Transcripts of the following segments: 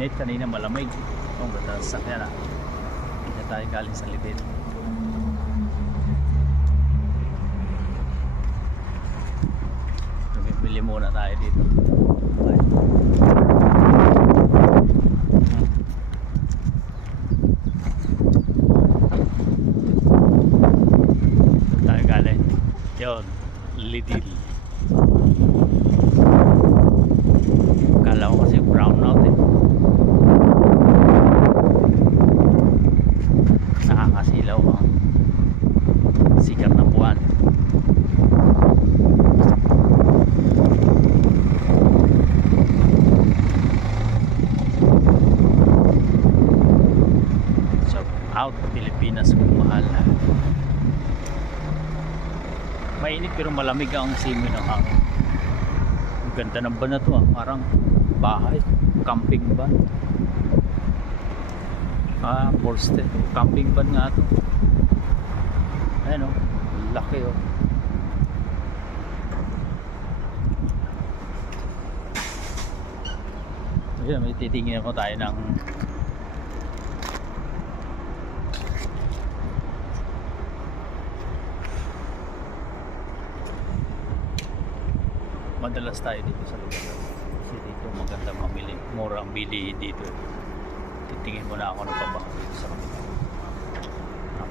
mainit, kanina malamig. Ang ganda sa sakyan ah. Hindi tayo galing sa Libid. Bili muna tayo dito. Tayo galing. Yun, Lidl. Kala ko kasi brown out eh. Nakakasilaw ang sikat ng buwan. Out Pilipinas kung mahal na. Mainit pero malamig ang simoy ng hangin. Ang ganda ng van na to ah. Parang bahay, camping van. Bolster, camping van nga to. Ayan o, laki o. Ayan, may titingin ako tayo ng madalas tayo dito sa lugar kasi dito maganda mamili, mura ang bili dito. Titingin muna ako ng pabaka dito sa kanila.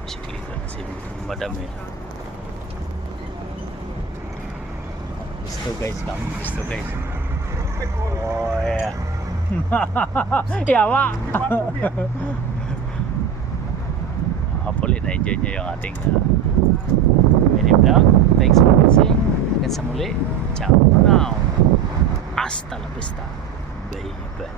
Bisikleta na si madam eh. Gusto guys, kami gusto guys. Oh yeah. Yawa. Hopefully na-enjoy nyo yung ating mini vlog. Thanks for watching. Hanggang sa muli. Ciao for now. Hasta la vista, baby.